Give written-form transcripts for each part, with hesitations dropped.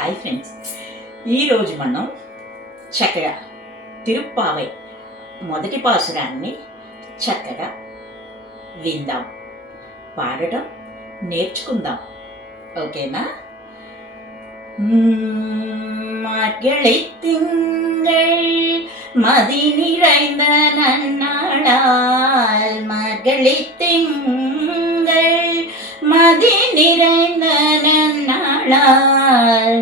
Hi friends, ఈరోజు మనం చక్కగా తిరుప్పావై మొదటి పాసురాన్ని చక్కగా విందాం, పాడటం నేర్చుకుందాం. ఓకేనా? மார்கழி திங்கள் மதி நிறைந்த நன்னாளால், மார்கழி திங்கள் மதி நிறைந்த நன்னாளால்,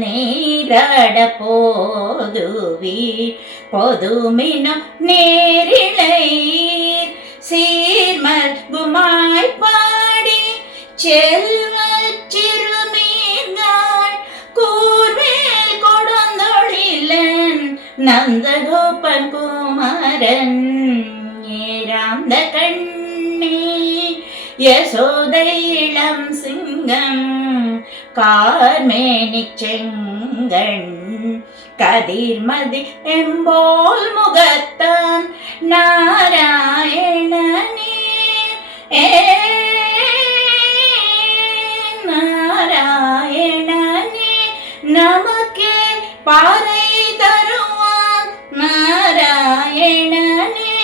நீராட போதுவீர் பொதுமினும் நேரிழையீர் சீர்மல்குமாய் பாடி செல்வச் சிறுமீர்கள் கூர்வேல் கொடுந்தொழிலன் நந்தகோபன் குமாரன் ஏராந்த கண்ணி யசோதை இளம் சிங்கம் கார்மேனிச் செங்கண் கதிர்மதி எம்போல் முகத்தான் நாராயணனே நாராயணனே நமக்கே பாறை தருவான், நாராயணனே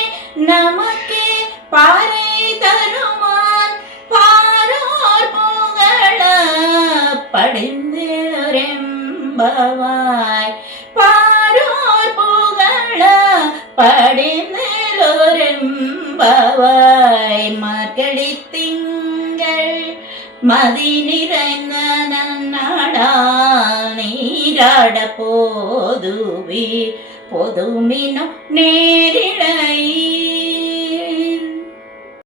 நமக்கே பாறை தருவான், பாரோர் புகழ படிந்தேரெம்பவாய், பாரோர் புகழ படிந்தேரெம்பவாய். மார்கழி திங்கள் மதி நிறைந்த நன்னாளால், நீராட போதுவீர் பொதுமினும் நேரிழையீர்